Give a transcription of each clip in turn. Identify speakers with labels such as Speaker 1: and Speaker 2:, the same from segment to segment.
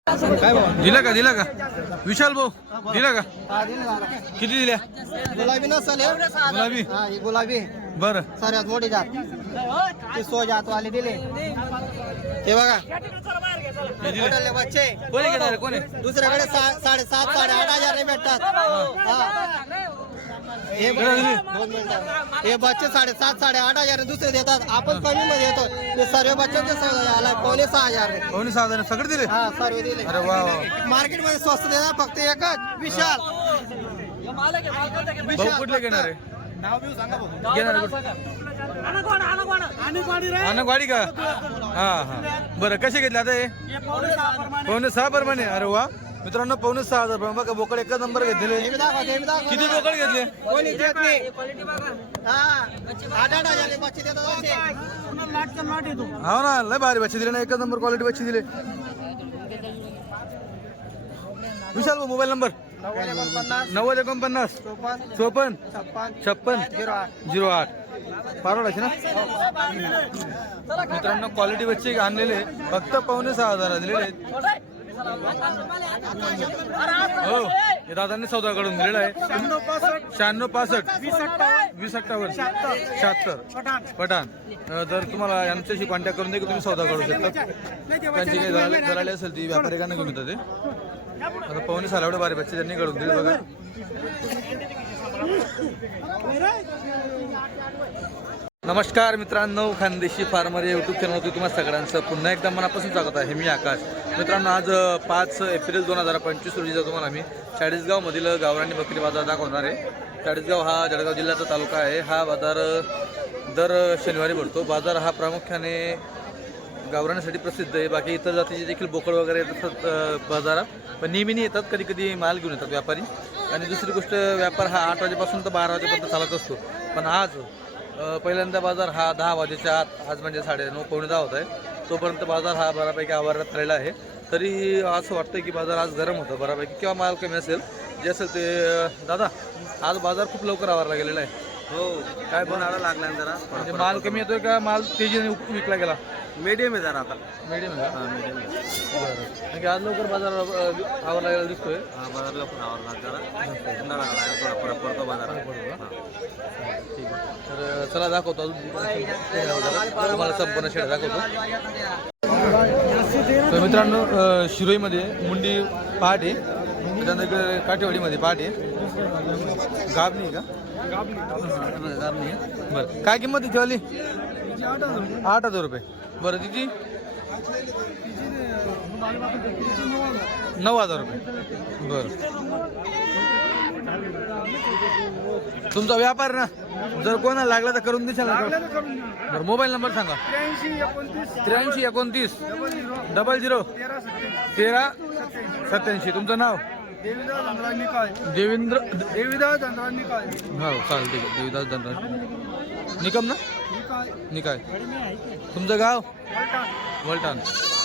Speaker 1: दिला का विशाल भाऊ दिला का? किती दिल्या?
Speaker 2: गुलाबी नसल
Speaker 1: गुलाबी
Speaker 2: गुलाबी
Speaker 1: बरं
Speaker 2: सर्वात मोठी जात ती सो जात वाले दिले हे बघा मोठाले बच्चे
Speaker 1: कोणी घेणार कोणी?
Speaker 2: दुसऱ्याकडे 7.5 8.5 ने भेटतात हे दोन मिनिटं हे बच्चे 7.5 8.5 दुसरे देतात आपण कमी मध्ये येतो ते सर्व बच्चांचे आला 5.5
Speaker 1: 6,000 सगळे दिले.
Speaker 2: हा सर्व दिले.
Speaker 1: अरे वा
Speaker 2: मार्केट मध्ये स्वस्त देणार फक्त एकच विशाल
Speaker 1: भाऊ कुठले घेणार आहे? घेणार आनंदवाडी का? हा हा बरं कसे घेतले आता हे? 5.6 प्रमाणे. अरे वा मित्रांनो 5.6 प्रमाणे बघा बोकड एकच नंबर घेतलेले. किती बोकड घेतले?
Speaker 2: कोणी देत नाही. हा 8.5 बच्चे देतात.
Speaker 1: हो ना लय भारी बच्चे दिले ना एकच नंबर क्वालिटी बच्चे दिले. विशाल भाऊ मोबाईल नंबर 9049 54 56 08 ना. मित्रांनो क्वालिटी बच्चे आणलेले फक्त 5.6 दिलेले आहेत. हो हे दादांनी सौदा कडून दिलेला आहे. 96 65 20 76 पठाण. जर तुम्हाला यांच्याशी कॉन्टॅक्ट करून दे की तुम्ही सौदा करू शकता. त्यांची काही झालेली असेल ती व्यापाऱ्यांना घेऊन येतात ते. आता 5.6 एवढे बारे बच्चे त्यांनी कडून दिले बघा. नमस्कार मित्रांनो, खानदेशी फार्मर यूट्यूब चॅनलवरती तुम्हाला सगळ्यांचं पुन्हा एकदा मनापासून स्वागत आहे. मी आकाश. मित्रांनो आज 5 एप्रिल 2025 रोजीचा तुम्हाला मी चाळीसगावमधील गावरानी बकरी बाजार दाखवणार आहे. चाळीसगाव हा जळगाव जिल्ह्याचा तालुका आहे. हा बाजार दर शनिवारी भरतो. बाजार हा प्रामुख्याने गावराण्यासाठी प्रसिद्ध आहे. बाकी इतर जातीचे देखील बोकड वगैरे येतात बाजारात, पण नेहमी नाही येतात. कधी कधी माल घेऊन येतात व्यापारी. आणि दुसरी गोष्ट व्यापार हा 8 वाजेपासून तर 12 वाजेपर्यंत चालत असतो. पण आज पहिल्यांदा बाजार हा 10 वाजेच्या आत, आज म्हणजे 9:30 पावणे 10 होत आहे, तोपर्यंत बाजार हा बऱ्यापैकी आवारात राहिला आहे. तरी असं वाटतं की बाजार आज गरम होतं बऱ्यापैकी, किंवा माल कमी असेल जे असेल ते. दादा आज बाजार खूप लवकर आवारला गेलेला आहे.
Speaker 2: हो
Speaker 1: काय बनायला
Speaker 2: लागला जरा
Speaker 1: म्हणजे माल कमी येतोय का माल तेजीने विकला गेला?
Speaker 2: मीडियम आहे जरा आता.
Speaker 1: मीडियम आहे का? बरं. कारण आज लवकर बाजार आवारला गेला दिसतोय.
Speaker 2: बाजार लवकर आवरला जरा थोडा फरक पडतो बाजारात.
Speaker 1: ठीक आहे. तर चला दाखवतो अजून तुम्हाला संपूर्ण शेड दाखवतो. तर मित्रांनो शिरोईमध्ये मुंडी पहाट आहे, त्याच्यानंतर इकडे काठेवाडीमध्ये पहाट आहे. गाबणी का? गाबणी आहे. बरं काय किंमत तिची वाली? 8,000 रुपये. बरं तिची 9,000 रुपये. बरं तुमचा व्यापार ना, जर कोणाला लागला तर करून देशाल ना? बरं मोबाईल नंबर सांगा. 83 29 00 13 87. तुमचं नाव? देविदास धनराज निकाय. हो चालेल ठीक आहे. देविदास धनराज निकम ना निकाय. तुमचं गाव? वलटाण.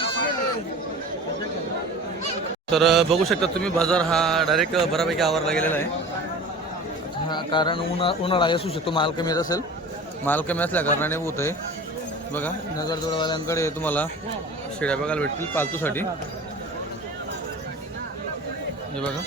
Speaker 1: तर बघू शकता तुम्ही बाजार हा डायरेक्ट बऱ्यापैकी आवारला गेलेला आहे. हा कारण उन्हाळा असू शकतो, माल कमी येत असेल. माल कमी असल्या कारणाने होत आहे. बघा नगरजोडवाल्यांकडे तुम्हाला शेळ्या बघायला भेटतील पालतूसाठी. हे बघा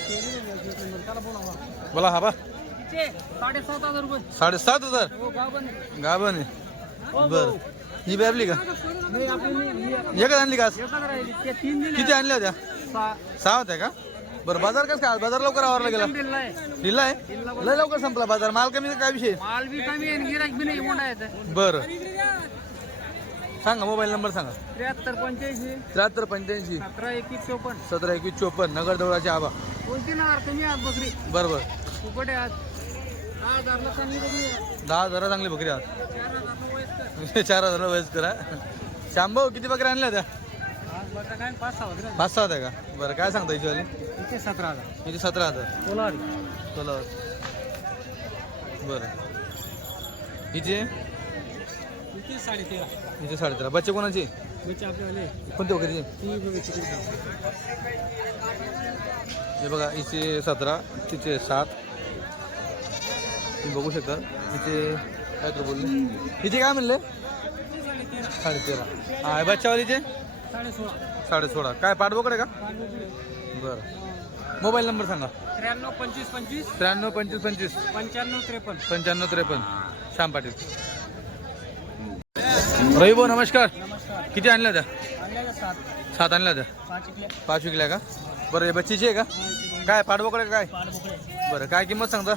Speaker 1: बोला. हा बा
Speaker 2: 7,500 रुपये.
Speaker 1: 7,500 गाभण आहे. बरं ही बॅबली का? एकच आणली का? किती आणल्या होत्या? 6 होत्या का? बरं बाजार कसं काय? बाजार लवकर आवरला गेला. दिला आहे लय लवकर संपला बाजार. माल कमी काय विषय?
Speaker 2: माल बी कमी आहे, गिराक बी नाही मोडायचं.
Speaker 1: बरं सांगा मोबाईल नंबर सांगा.
Speaker 2: 73 85 17 21 54
Speaker 1: नगर दौडाचे आबा.
Speaker 2: कोणती ना तुम्ही आज बकरी?
Speaker 1: बरोबर
Speaker 2: कुठे आज 10,000 चांगली बकरी आहे.
Speaker 1: 10,000 चांगली बकरी आज. 4,000 वयस्कर आहे. शांभाऊ किती बकऱ्या आणल्या होत्या? 5-6 होत्या का? बरं काय सांगता हिची वाली?
Speaker 2: 17,000.
Speaker 1: किती? 17,000.
Speaker 2: सोलार.
Speaker 1: बरं हिचे?
Speaker 2: 13.5.
Speaker 1: हिचे 13.5. बच्चे कोणाचे?
Speaker 2: आपल्याला
Speaker 1: कोणते वगैरे? हे बघा हिचे 17, तिचे 7. तुम्ही बघू शकता. हिचे काय तर बोलले, हिचे काय म्हणले? 13.5. हा बच्चावालीचे? 16.5 काय पाठबोकडे का? बरं. मोबाईल नंबर सांगा.
Speaker 2: 93 25 25
Speaker 1: 93 25 25
Speaker 2: 95 53.
Speaker 1: 95 53. श्याम पाटील. रवी भाऊ नमस्कार. किती आणल्या त्या? 7 आणल्या त्या. 5 विकल्या का? बरं हे बच्चीची आहे का? काय पाठबोकडे काय? बरं काय किंमत सांगता?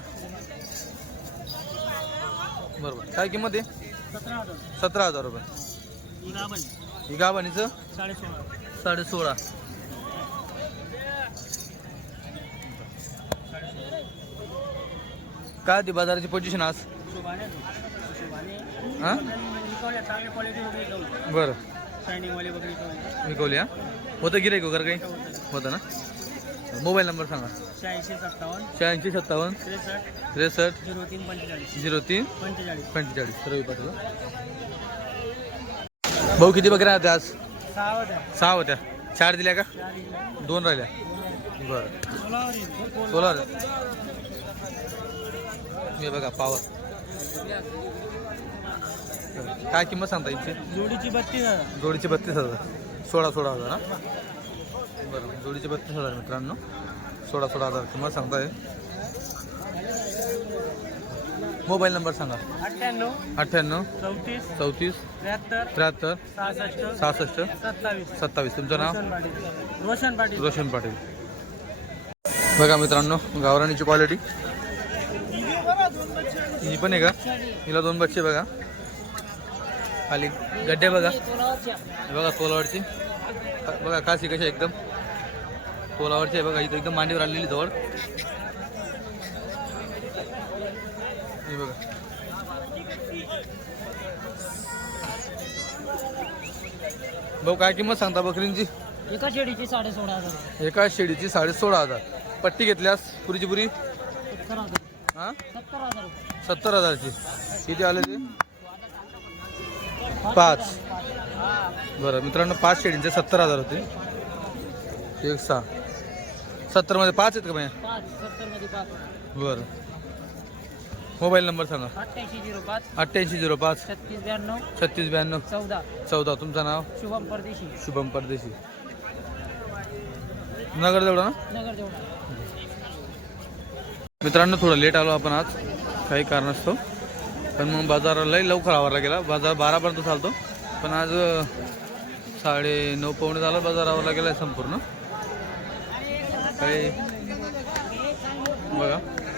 Speaker 1: बरोबर काय किंमत आहे? 17,000 रुपये. ही गाभणीचं 16.5. काय ती बाजाराची पोझिशन आज? हां बरं विकवली हा. होतं गिराईक वगैरे काही होतं ना? मोबाईल नंबर सांगा. 86 57 63 03 45. रवी पाटील. भाऊ किती बकऱ्या होत्या आज? 6 होत्या. 4 दिल्या का? 2 राहिल्या. बरं 16. हे बघा पावर. काय किंमत सांगता यांची?
Speaker 2: जोडीची 32,000.
Speaker 1: जोडीची 32,000. 16,000 ना? बरं जोडीचे 32,000 मित्रांनो. 16,000 किंमत सांगताय. मोबाईल नंबर सांगा.
Speaker 2: 98
Speaker 1: 98
Speaker 2: 34
Speaker 1: 34
Speaker 2: 73
Speaker 1: 73
Speaker 2: 66
Speaker 1: 66
Speaker 2: 27.
Speaker 1: 27. तुमचं नाव?
Speaker 2: रोशन पाटील.
Speaker 1: रोशन पाटील. बघा मित्रांनो गावरानीची क्वालिटी ही पण आहे का? हिला 2 बच्चे बघा. खाली गड्डे बघा. हे बघा तोलावरची बघा काशी कशी एकदम तोलावरची आहे बघा. इथं एकदम मांडीवर आलेली जवळ. हे बघा भाऊ काय किंमत सांगता बकरींची?
Speaker 2: एका शेडीची 16,500.
Speaker 1: एका शेडीची 16,500. पट्टी घेतल्यास पुरीची पुरी
Speaker 2: 70,000.
Speaker 1: हां
Speaker 2: 70,000.
Speaker 1: 70,000ची. किती आले ते? 5. बरं मित्रांनो 5 शेडींचे 70,000 होते. 1 6 70 मध्ये 5 आहेत का बाया?
Speaker 2: 5 70 मध्ये 5.
Speaker 1: बरं मोबाईल नंबर सांगा.
Speaker 2: 8805
Speaker 1: 8805
Speaker 2: 3692
Speaker 1: 3692 14. तुमचं नाव?
Speaker 2: शुभम परदेशी.
Speaker 1: शुभम परदेशी. नगर तेवढं ना?
Speaker 2: नगर देवळा.
Speaker 1: मित्रांनो थोडं लेट आलो आपण आज काही कारणास्तव. पण मग बाजार लई लवकर आवरला गेला. बाजार 12पर्यंत चालतो पण आज 9:30 पावणे झाला बाजार आवरला गेला आहे संपूर्ण. काही बघा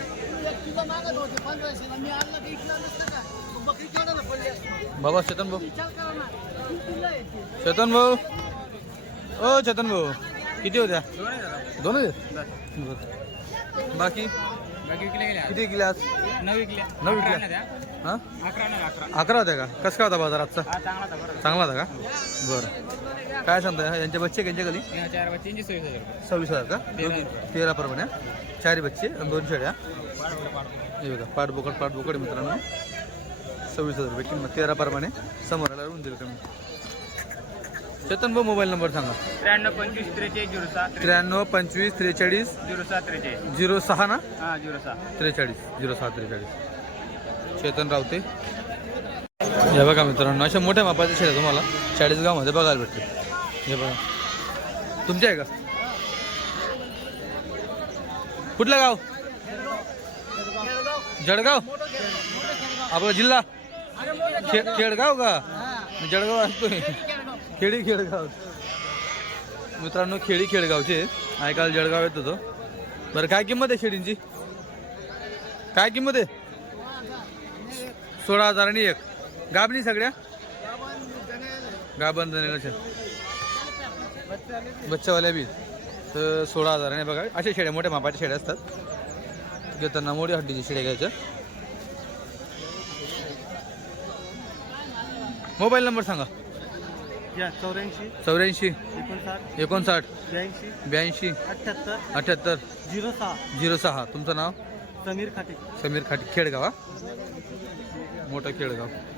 Speaker 1: बाबा चेतन भाऊ. चेतन भाऊ ओ चेतन भाऊ किती होत्या? 2 आहेत. बाकी किती किलो आज?
Speaker 2: 9 विकल्या.
Speaker 1: 9 विकल्या. हां 11 होत्या का? कसं काय होता बाजार आजचा? चांगला होता का? बरं काय सांगता यांचे बच्चे यांच्या खाली? 26,000 का? 13 प्रमाणे 4 बच्चे आणि 2 शेड्या. हे बघा पाठबोकड मित्रांनो 26,000 रुपये किंमत. 13 प्रमाणे समोर आला होऊन दिलं कमी. चेतन भाऊ मोबाईल नंबर सांगा.
Speaker 2: 93 25 43 07
Speaker 1: 93 25 43
Speaker 2: 07 43.
Speaker 1: 06 ना?
Speaker 2: हां 06
Speaker 1: 43 07 43. चेतन रावते. हे बघा मित्रांनो अशा मोठ्या मापाच्या शेळ्या तुम्हाला चाळीसगावमध्ये बघायला भेटते. हे बघा तुमचे आहे का? कुठलं गाव? जळगाव. आपला जिल्हा खेडगाव का? जळगाव असतोय. खेडगाव मित्रांनो. खेडगावचे ऐकायला जळगाव येत होतो. बरं काय किंमत आहे शेडींची? काय किंमत आहे? 16,000 आणि 1. गाबणी सगळ्या गाबन बच्चावाल्या बी तर 16,000 आणि बघा अशा शेड्या मोठ्या मापाच्या शेड्या असतात. घेताना मोठी हड्डीची शेड्या घ्यायच्या. मोबाईल नंबर सांगा.
Speaker 2: 84
Speaker 1: 84 59
Speaker 2: 82
Speaker 1: 82
Speaker 2: 78
Speaker 1: 78
Speaker 2: 06.
Speaker 1: 06. तुमचं नाव?
Speaker 2: समीर खाटे.
Speaker 1: समीर खाटी. खेडगाव हा? मोठं खेडगाव.